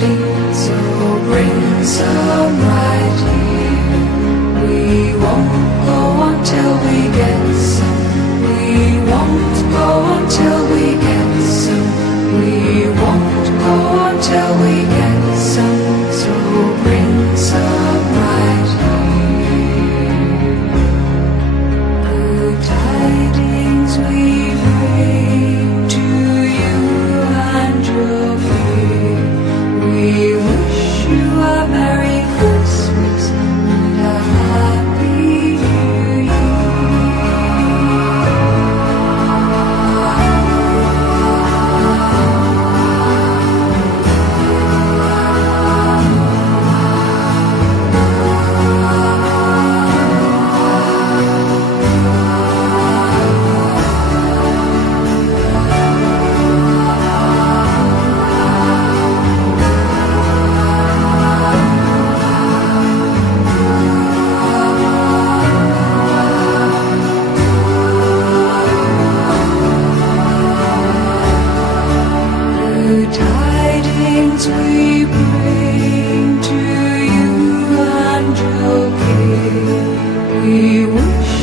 so bring some right here. We won't go until we get some. We won't go until we get some. We won't go until we get some. So bring some right here. Good tidings we bring to you and your fear. We wish you a Merry Christmas and a Happy New Good tidings we bring to you and your king. We wish